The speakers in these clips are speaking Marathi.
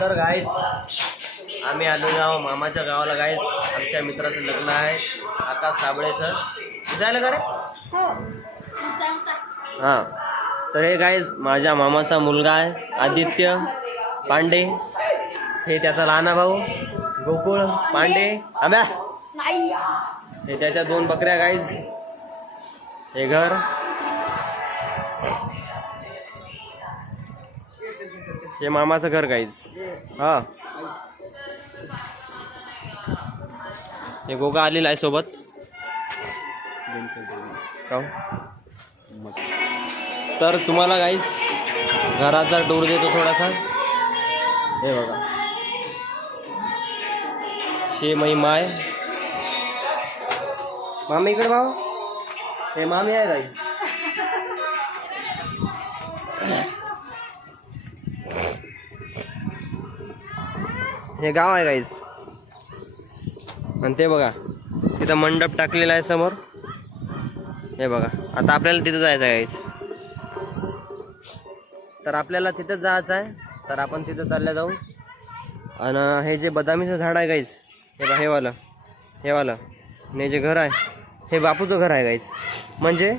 तर गाईस आम्ही आलो गाव मामाच्या गावाला गाईस. आमच्या मित्राचं लग्न आहे आकाश साबळेचं. जायला का रे? हां तर हे गाईस माझ्या मामाचा मुलगा आहे आदित्य पांडे. हे त्याचा लहाना भाऊ गोकुळ पांडे. आंब्या हे त्याच्या 2 बकऱ्या गाईस. हे घर हे मामाचं घर गाईज. हा हे गोगा आलेला आहे सोबत. तर तुम्हाला गाईज घराचा टूर देतो थोडासा. हे बघा शे मई माय मामी इकडे भाऊ. हे मामी आहे गाईज. हे गाव आहे गाईज. आणि ते बघा तिथं मंडप टाकलेला आहे समोर. हे बघा आता आपल्याला तिथं जायचं आहे गाईज. तर आपल्याला तिथं जायचं आहे तर आपण तिथं चालल्या जाऊ. आणि हे जे बदामीचं झाड आहे गाईज हे बघा हे वालं आणि जे घर आहे हे बापूचं घर आहे गाईज. म्हणजे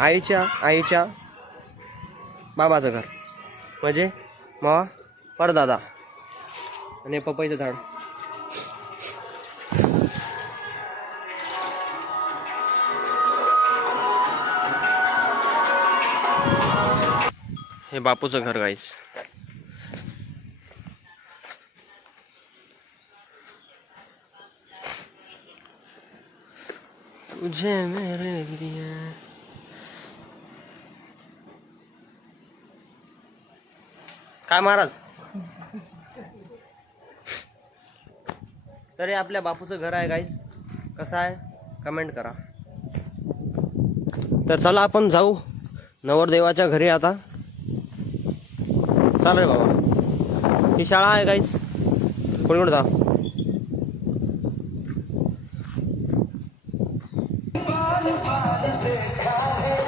आईच्या बाबाचं घर म्हणजे मावा परदादा. आणि पपईचं झाड. हे बापूचं घर गाईस. तुझे मेरे लिए काय महाराज. तरी आपल्या बापूचं घर आहे गाईज. कसं आहे कमेंट करा. तर चला आपण जाऊ नवरदेवाच्या घरी आता. चाल रे बाबा. ही शाळा आहे गाईज. कोणी जा.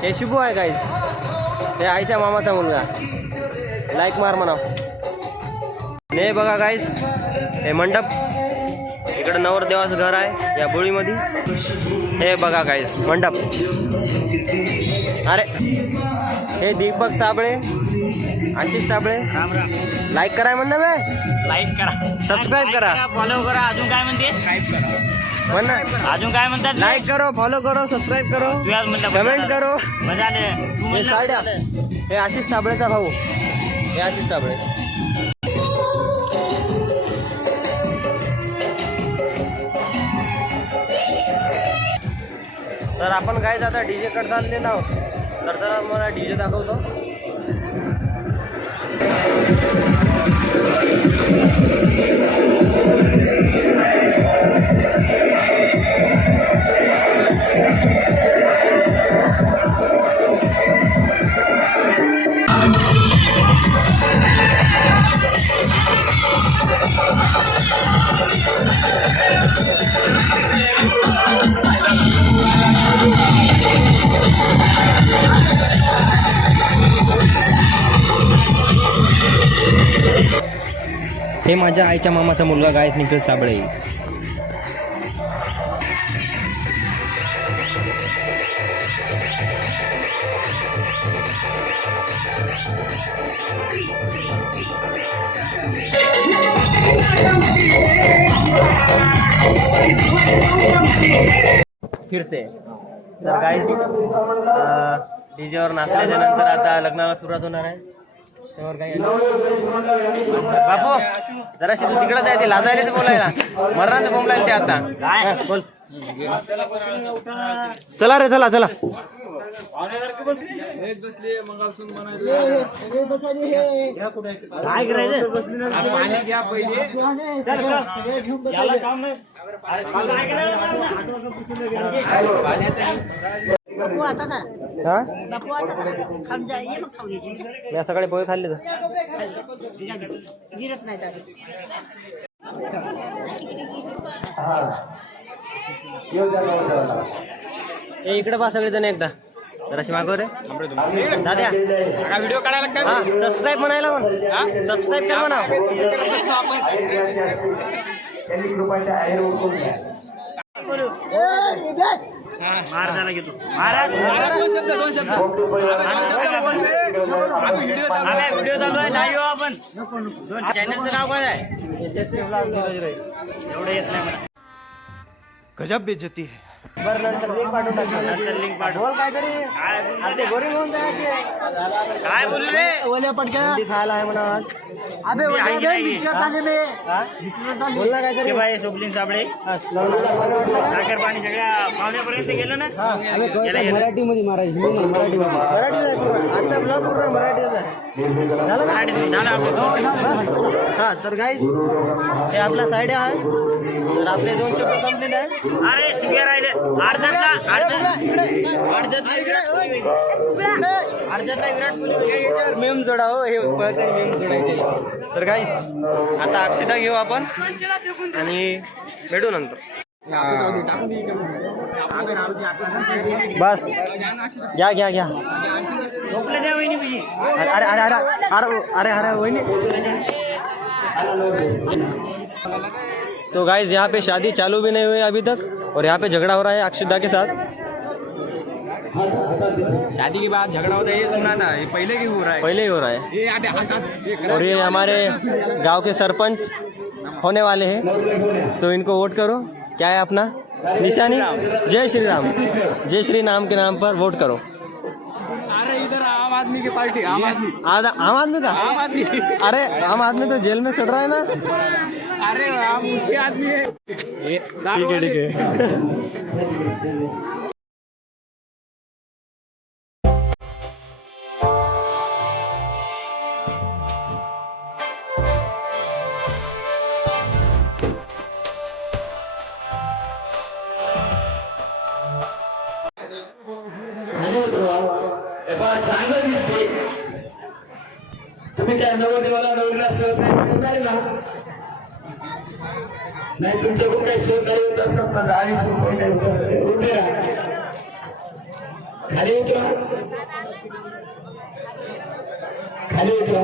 हे शिबू आहे गाईज. हे आईच्या मामाचा मुलगा. लाईक मार म्हणा. हे बघा गाईज हे मंडप. इकडे नवरदेवाचं घर आहे या बोळीमध्ये. हे बघा गाईस मंडप. अरे हे दीपक साबळे आशिष साबळे. लाईक करा म्हणणं बे. लाईक करा सबस्क्राईब करा फॉलो करा. अजून काय म्हणते म्हण अजून काय म्हणतात. लाईक करो फॉलो करो सबस्क्राईब करो कमेंट करो. हे साड्या हे आशिष साबळेचा भाऊ. हे आशिष साबळे. तर आपण काय आता डीजे कडे चालले ना. तर जरा मला डीजे दाखवतो. हे माझ्या आईच्या मामाचा मुलगा गायस निखिल साबळे. फिरते तर गाईस डीजेवर नाचल्याच्या नंतर आता लग्नाला सुरुवात होणार आहे. त्यावर काही बापू जराशी तू तिकडे जायचे लाजायला ते बोलायला मरणाचं बोंबलायला ते आता काय बोल. चला रे चला चला. काय करायचं मी सकाळी पोहे खाल्ले तर इकडे पहा सगळेजण एकदा. जराशी मागव रे दाद्या व्हिडिओ काढायला काय हा सबस्क्राईब म्हणायला म्हण सबस्क्राईब कर म्हणा मार झाला घेतो महाराज व्हिडिओ चालू आहे लाईव्ह आपण चॅनलचं नाव काय आहे एवढं येत नाही मला गजब बेइज्जती है बरं नंतर लिंक पाठवून टाक नंतर लिंक पाठव बोल काहीतरी अरे गोरी म्हणून जायचे काय बोलू रे ओल्या पटक्या खायला आहे म्हणा आज अबे आहे की नाही? बोल ना काहीतरी बाई सोपलीन साबळे साखर पाणी सगळ्या पाहुण्यापर्यंत गेलं ना गेलं, गेलं. मराठीमध्ये मारायची मराठी आजचा ब्लॉग पूर्ण मराठीचा झालं का? मराठीत झालं आपलं. हा तर गाईज हे आपला साईड आहे तर आपले 2 शब्द संपलेले आहे अरे शिव्या राहिले अर्ध्यातला विराट कोहली मेम जोडा हो हे मेम जोडायचे तर गाईज आता अक्षता घेऊ आपण आणि भेटू नंतर बस घ्या घ्या घ्या झोपलं द्या वहिनी तुझी अरे अरे अरे अरे अरे अरे अरे वही तो गाइस यहाँ पे शादी चालू भी नहीं हुई अभी तक और यहाँ पे झगड़ा हो रहा है अक्षता के साथ शादी के बाद झगड़ा होता है ये सुना था ये पहले की हो रहा है पहले ही हो रहा है और ये हमारे गांव के सरपंच होने वाले हैं तो इनको वोट करो क्या है अपना निशानी जय श्री राम जय श्री राम के नाम पर वोट करो अरे इधर आम आदमी की पार्टी आम आदमी आम आदमी का आम आदमी अरे आम आदमी तो जेल में चढ़ रहा है ना अरे हम उसके आदमी है ठीक है चांगलं दिसते तुम्ही काय नवरदेवाला नवरीला सहकार्य करताय ना नाही तुमच्याकडून काही सहकार्य होत असत ना 10-20 रुपये उभे राहा खाली उतरा खाली उतरा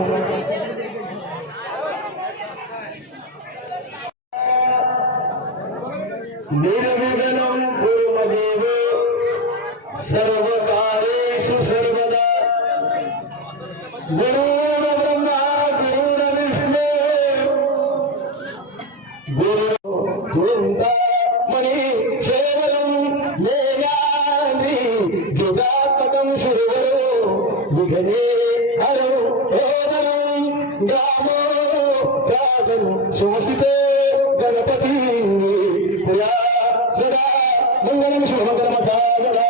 निर्विघ्नं कुर्मदेव सर्वकारेषु सर्वदा गुरुर् ब्रह्मा गुरुर्विष्णु गुरु चिन्तामणि केवलं ज्ञानामि गिगात्मकं सुरवरो विघ्ने हरो ओदनं गामो राजन् सुमसितो गणपति प्रिया सदा मंगलं शुभमङ्गलं साधना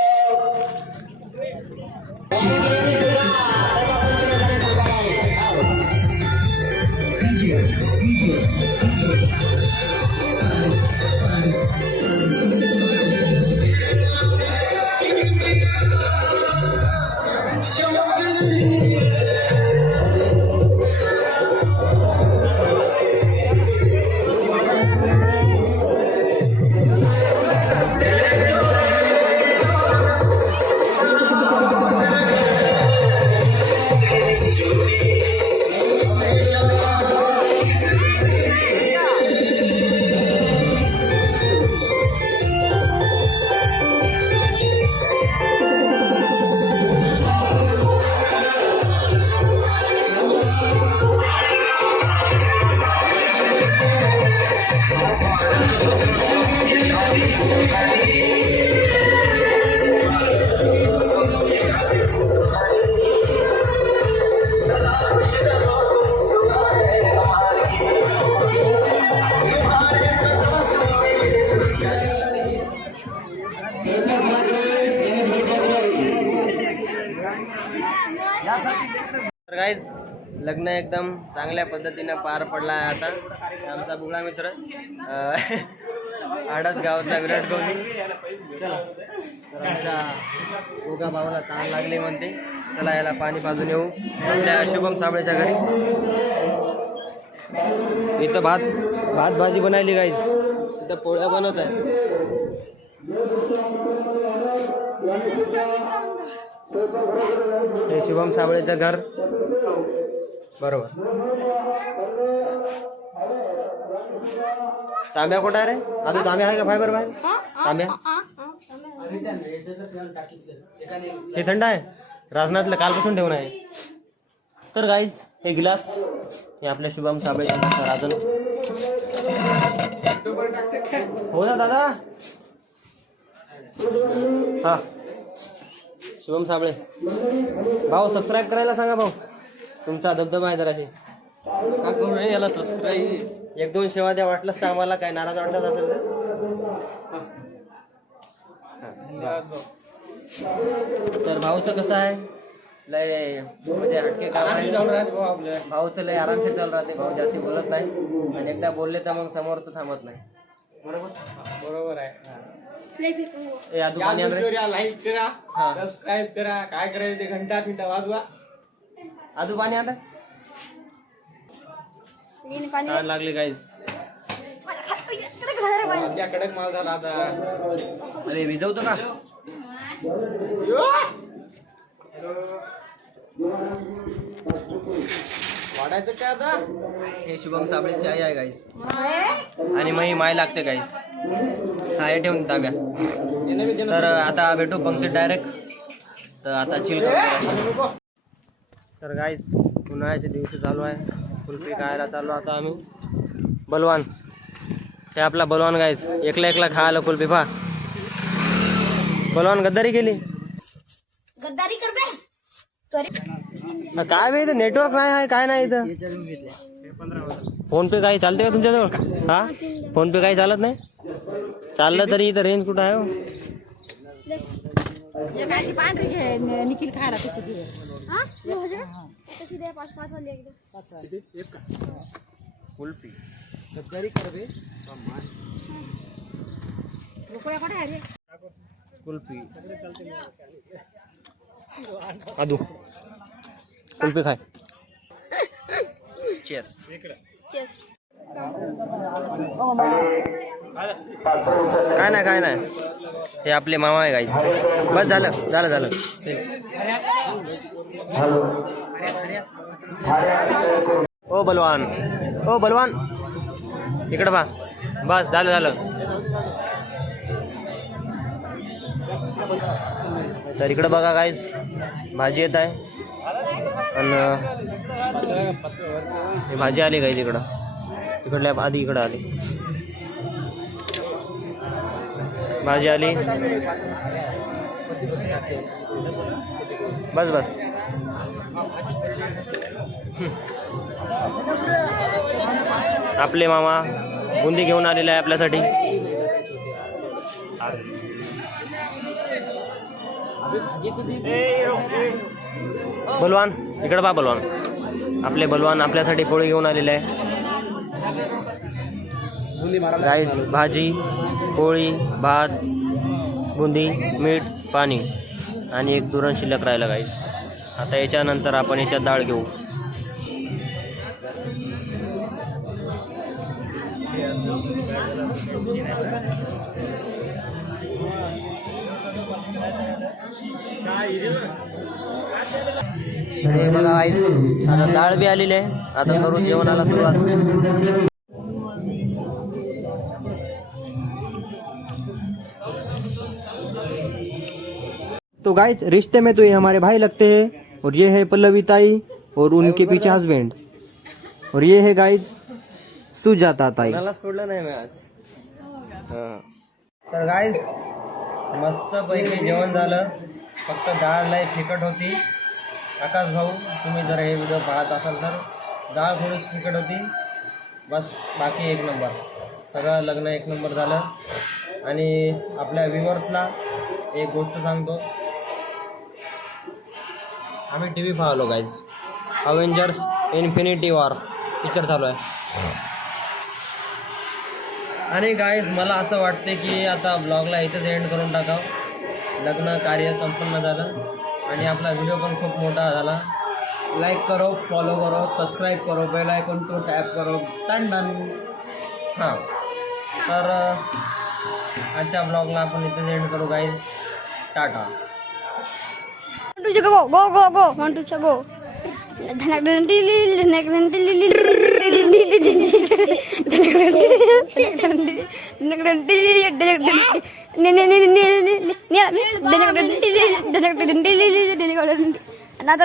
तर गाईज लग्न एकदम चांगल्या पद्धतीनं पार पडला आहे आता आमचा बुगळा मित्र आडत गावातला विराट कोहली चला तर आमच्या ओगा भावाला ताण लागले म्हणते चला याला पाणी पाजून येऊ आपल्या शुभम साबळेच्या घरी इथं भात भाजी बनायली गाईज इथं पोळ्या बनवत आहे हे शुभम साबळेचं घर. बरोबर. तांब्या कुठं आहे रे? आता तांब्या आहे का फायबर बाहेर? तांब्या हे थंड आहे, राजनाथला कालपासून ठेवून आहे. तर गाईज हे ग्लास हे आपल्या शुभम साबळे राजन. हो ना दादा. हा शुभम साबळे भाऊ सबस्क्राईब करायला सांगा भाऊ, तुमचा दबदबा आहे जराशी. याला सबस्क्राईब 1-2 सेवा द्या, वाटलंच तर आम्हाला काय नाराज वाटत असेल तर. तर भाऊचं कसं आहे, लय म्हणजे हटके काम आहे. भाऊचं लय आरामशीर चालू राहते. भाऊ जास्ती बोलत नाही आणि एकदा बोलले तर मग समोरचं थांबत नाही. बरोबर आहे. ए आदू पाणी आण रे. लाईक करा, हा. सबस्क्राईब करा, काय करायचं ते घंटा फिंटा वाजवा. आदू पाणी आण रे. छान लागले गाईज. आमच्या कडक माल झाला आता. अरे विजवतो का? वाढायचं काय आता? हे शुभम साबळेची आई आहे गाईज आणि मग माय लागते गाईज. हा हे ठेवून तांब्या. तर आता भेटू पंक्तीत डायरेक्ट. तर आता चिल करू. तर गाईज उन्हाळ्याचे दिवस चालू आहे. कुल्फी खायला चाललो आता आम्ही. बलवान हे आपला बलवान गाईज एकला खायला कुल्फी. पहा बलवान गद्दारी केली. गद्दारी कर बे. काय बे इथं नेटवर्क नाही आहे, काय नाही इथं. फोन पे काही चालते का तुमच्याजवळ? हा फोन पे काही चालत नाही. चाललं तरी इथं रेंज कुठं आहे हो? एकाची पांढरी घे निखिल खायला तशी दे. कुल्फी गद्दारी कर बे. कुल्फी आदू कुल्फी खाय. चेस काय नाही हे आपले मामा आहे गाईस. बस झालं. ओ बलवान इकडं बा. बस झालं. तर इकडं बघा गाईस भाजी येत आहे आणि भाजी आली गाईस इकडल्या आधी इकडं आली भाजी आली. बस आपले मामा बुंदी घेऊन आलेले आहे आपल्यासाठी. बलवान इकडं बा. आपले बलवान आपल्यासाठी पोळी घेऊन आलेले आहे गाईस. भाजी, पोळी, भात, बुंदी, मीठ, पाणी आणि एक दुरण शिल्लक राहिला गाईस. आता याच्यानंतर आपण याच्यात डाळ घेऊ. हे बघा आई आता डाळ बी आलेली आहे. आता करून जेवणाला सुरुवात. तो गाइस रिश्ते में तो ये हमारे भाई लगते हैं और ये है पल्लवी ताई और उनके पीछे हस्बैंड और ये है गाइस सुजाता ताई. मला सोडलं नाही मी आज. तर गाइस मस्त पैकी जेवण झालं. फक्त डाळ लय फिकट होती. आकाश भाऊ तुम्ही जर हे व्हिडिओ पाहत असाल तर डाळ थोडीशी फिकट होती. बस बाकी एक नंबर. सगळं लग्न एक नंबर झालं. आणि आपल्या व्ह्युअर्सला एक गोष्ट सांगतो. आम्ही टी व्ही पाहलो guys. Avengers Infinity War picture चालू आहे. आणि गाईज मला असं वाटते की आता ब्लॉगला इथेच एंड करून टाकावं. लग्न कार्य संपन्न झालं आणि आपला व्हिडिओ पण खूप मोठा झाला. लाइक करो, फॉलो करो, सब्सक्राइब करो, बेल आइकन को टैप करो. टन. हां तर आजच्या ब्लॉगला आपण इथेच एंड करू guys. Tata. 2 3 go go go go 1 2 3 go धनक